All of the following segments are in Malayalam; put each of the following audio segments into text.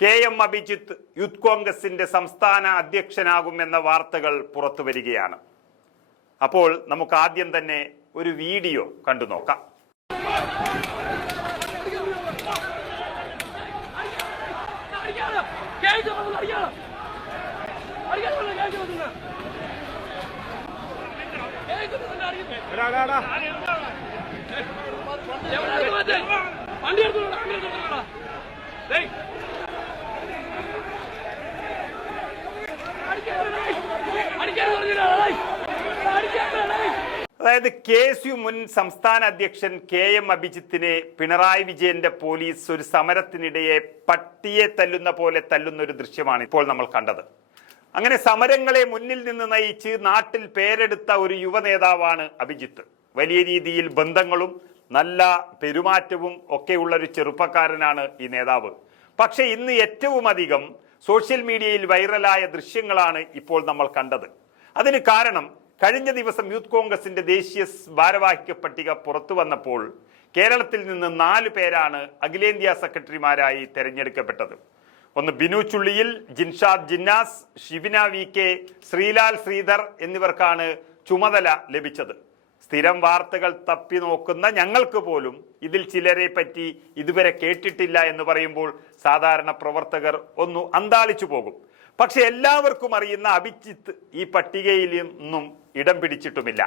KM അഭിജിത്ത് യൂത്ത് കോൺഗ്രസിന്റെ സംസ്ഥാന അധ്യക്ഷനാകുമെന്ന വാർത്തകൾ പുറത്തു വരികയാണ്. അപ്പോൾ നമുക്ക് ആദ്യം തന്നെ ഒരു വീഡിയോ കണ്ടു നോക്കാം. അതായത് KSU മുൻ സംസ്ഥാന അധ്യക്ഷൻ KM അഭിജിത്തിനെ പിണറായി വിജയന്റെ പോലീസ് ഒരു സമരത്തിനിടയെ പട്ടിയെ തല്ലുന്ന പോലെ തല്ലുന്ന ഒരു ദൃശ്യമാണ് ഇപ്പോൾ നമ്മൾ കണ്ടത്. അങ്ങനെ സമരങ്ങളെ മുന്നിൽ നിന്ന് നയിച്ച് നാട്ടിൽ പേരെടുത്ത ഒരു യുവ നേതാവാണ് അഭിജിത്ത്. വലിയ രീതിയിൽ ബന്ധങ്ങളും നല്ല പെരുമാറ്റവും ഒക്കെയുള്ള ഒരു ചെറുപ്പക്കാരനാണ് ഈ നേതാവ്. പക്ഷെ ഇന്ന് ഏറ്റവും അധികം സോഷ്യൽ മീഡിയയിൽ വൈറലായ ദൃശ്യങ്ങളാണ് ഇപ്പോൾ നമ്മൾ കണ്ടത്. അതിന് കാരണം കഴിഞ്ഞ ദിവസം യൂത്ത് കോൺഗ്രസിന്റെ ദേശീയ ഭാരവാഹിക പട്ടിക പുറത്തു വന്നപ്പോൾ കേരളത്തിൽ നിന്ന് 4 പേരാണ് അഖിലേന്ത്യാ സെക്രട്ടറിമാരായി തെരഞ്ഞെടുക്കപ്പെട്ടത്. ഒന്ന് ബിനു ചുള്ളിയിൽ, ജിൻഷാദ് ജിന്നാസ്, ഷിബിന VK, ശ്രീലാൽ ശ്രീധർ എന്നിവർക്കാണ് ചുമതല ലഭിച്ചത്. സ്ഥിരം വാർത്തകൾ തപ്പി നോക്കുന്ന ഞങ്ങൾക്ക് പോലും ഇതിൽ ചിലരെ പറ്റി ഇതുവരെ കേട്ടിട്ടില്ല എന്ന് പറയുമ്പോൾ സാധാരണ പ്രവർത്തകർ ഒന്ന് അന്താളിച്ചു പോകും. പക്ഷെ എല്ലാവർക്കും അറിയുന്ന അഭിജിത്ത് ഈ പട്ടികയിൽ നിന്നും ഇടം പിടിച്ചിട്ടുമില്ല.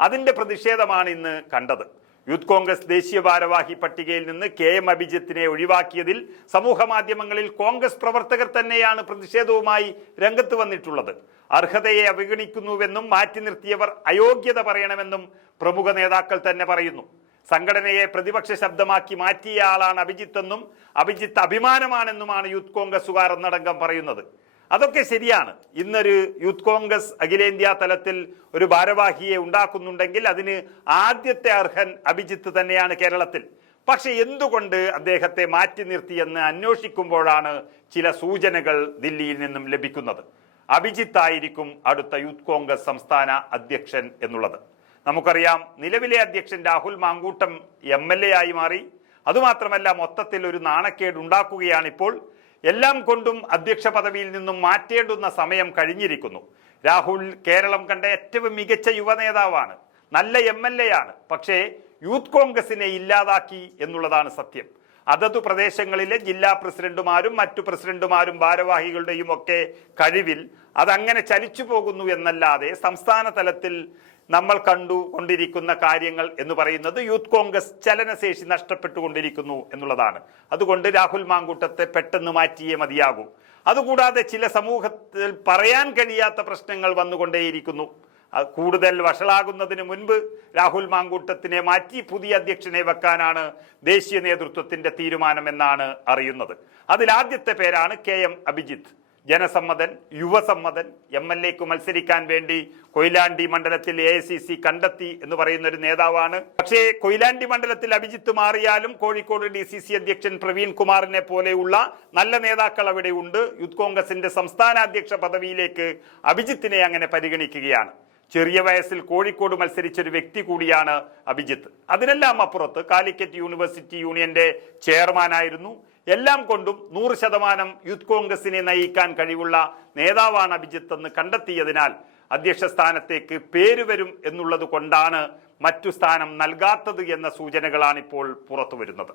അതിന്റെ പ്രതിഷേധമാണ് ഇന്ന് കണ്ടത്. യൂത്ത് കോൺഗ്രസ് ദേശീയ ഭാരവാഹി പട്ടികയിൽ നിന്ന് KM അഭിജിത്തിനെ ഒഴിവാക്കിയതിൽ സമൂഹ മാധ്യമങ്ങളിൽ കോൺഗ്രസ് പ്രവർത്തകർ തന്നെയാണ് പ്രതിഷേധവുമായി രംഗത്ത് വന്നിട്ടുള്ളത്. അർഹതയെ അവഗണിക്കുന്നുവെന്നും മാറ്റി നിർത്തിയവർ അയോഗ്യത പറയണമെന്നും പ്രമുഖ നേതാക്കൾ തന്നെ പറയുന്നു. സംഘടനയെ പ്രതിപക്ഷ ശബ്ദമാക്കി മാറ്റിയ ആളാണ് അഭിജിത്തെന്നും അഭിജിത്ത് അഭിമാനമാണെന്നുമാണ് യൂത്ത് കോൺഗ്രസുകാർ ഒന്നടങ്കം പറയുന്നത്. അതൊക്കെ ശരിയാണ്. ഇന്നൊരു യൂത്ത് കോൺഗ്രസ് അഖിലേന്ത്യാ തലത്തിൽ ഒരു ഭാരവാഹിയെ ഉണ്ടാക്കുന്നുണ്ടെങ്കിൽ അതിന് ആദ്യത്തെ അർഹൻ അഭിജിത്ത് തന്നെയാണ് കേരളത്തിൽ. പക്ഷെ എന്തുകൊണ്ട് അദ്ദേഹത്തെ മാറ്റി നിർത്തിയെന്ന് അന്വേഷിക്കുമ്പോഴാണ് ചില സൂചനകൾ ദില്ലിയിൽ നിന്നും ലഭിക്കുന്നത്. അഭിജിത്ത് ആയിരിക്കും അടുത്ത യൂത്ത് കോൺഗ്രസ് സംസ്ഥാന അധ്യക്ഷൻ എന്നുള്ളത്. നമുക്കറിയാം, നിലവിലെ അധ്യക്ഷൻ രാഹുൽ മാങ്കൂട്ടം MLA ആയി മാറി. അതുമാത്രമല്ല, മൊത്തത്തിൽ ഒരു നാണക്കേട് ഉണ്ടാക്കുകയാണിപ്പോൾ. എല്ലാം കൊണ്ടും അധ്യക്ഷ പദവിയിൽ നിന്നും മാറ്റേണ്ടുന്ന സമയം കഴിഞ്ഞിരിക്കുന്നു. രാഹുൽ കേരളം കണ്ട ഏറ്റവും മികച്ച യുവ നേതാവാണ്, നല്ല MLA ആണ്. പക്ഷേ യൂത്ത് കോൺഗ്രസിനെ ഇല്ലാതാക്കി എന്നുള്ളതാണ് സത്യം. അതതു പ്രദേശങ്ങളിലെ ജില്ലാ പ്രസിഡന്റുമാരും മറ്റു പ്രസിഡന്റുമാരും ഭാരവാഹികളുടെയും ഒക്കെ കഴിവിൽ അതങ്ങനെ ചലിച്ചു പോകുന്നു എന്നല്ലാതെ സംസ്ഥാന തലത്തിൽ നമ്മൾ കണ്ടുകൊണ്ടിരിക്കുന്ന കാര്യങ്ങൾ എന്ന് പറയുന്നത് യൂത്ത് കോൺഗ്രസ് ചലനശേഷി നഷ്ടപ്പെട്ടുകൊണ്ടിരിക്കുന്നു എന്നുള്ളതാണ്. അതുകൊണ്ട് രാഹുൽ മാങ്കൂട്ടത്തെ പെട്ടെന്ന് മാറ്റിയേ മതിയാകൂ. അതുകൂടാതെ ചില സമൂഹത്തിൽ പറയാൻ കഴിയാത്ത പ്രശ്നങ്ങൾ വന്നുകൊണ്ടേയിരിക്കുന്നു. കൂടുതൽ വഷളാകുന്നതിന് മുൻപ് രാഹുൽ മാങ്കൂട്ടത്തിനെ മാറ്റി പുതിയ അധ്യക്ഷനെ വെക്കാനാണ് ദേശീയ നേതൃത്വത്തിന്റെ തീരുമാനമെന്നാണ് അറിയുന്നത്. അതിലാദ്യത്തെ പേരാണ് KM അഭിജിത്ത്. ജനസമ്മതൻ, യുവസമ്മതൻ, MLAക്ക് മത്സരിക്കാൻ വേണ്ടി കൊയിലാണ്ടി മണ്ഡലത്തിൽ AICC കണ്ടെത്തി എന്ന് പറയുന്ന ഒരു നേതാവാണ്. പക്ഷേ കൊയിലാണ്ടി മണ്ഡലത്തിൽ അഭിജിത്ത് മാറിയാലും കോഴിക്കോട് DCC അധ്യക്ഷൻ പ്രവീൺ കുമാറിനെ പോലെയുള്ള നല്ല നേതാക്കൾ അവിടെ ഉണ്ട്. യൂത്ത് കോൺഗ്രസിന്റെ സംസ്ഥാന അധ്യക്ഷ പദവിയിലേക്ക് അഭിജിത്തിനെ അങ്ങനെ പരിഗണിക്കുകയാണ്. ചെറിയ വയസ്സിൽ കോഴിക്കോട് മത്സരിച്ചൊരു വ്യക്തി കൂടിയാണ് അഭിജിത്ത്. അതിനെല്ലാം അപ്പുറത്ത് കാലിക്കറ്റ് യൂണിവേഴ്സിറ്റി യൂണിയന്റെ ചെയർമാനായിരുന്നു. എല്ലാം കൊണ്ടും 100% യൂത്ത് കോൺഗ്രസിനെ നയിക്കാൻ കഴിവുള്ള നേതാവാണ് അഭിജിത്ത് എന്ന് കണ്ടെത്തിയതിനാൽ അധ്യക്ഷ സ്ഥാനത്തേക്ക് പേര് വരും എന്നുള്ളത് കൊണ്ടാണ് മറ്റു സ്ഥാനം നൽകാത്തത് എന്ന സൂചനകളാണ് ഇപ്പോൾ പുറത്തു വരുന്നത്.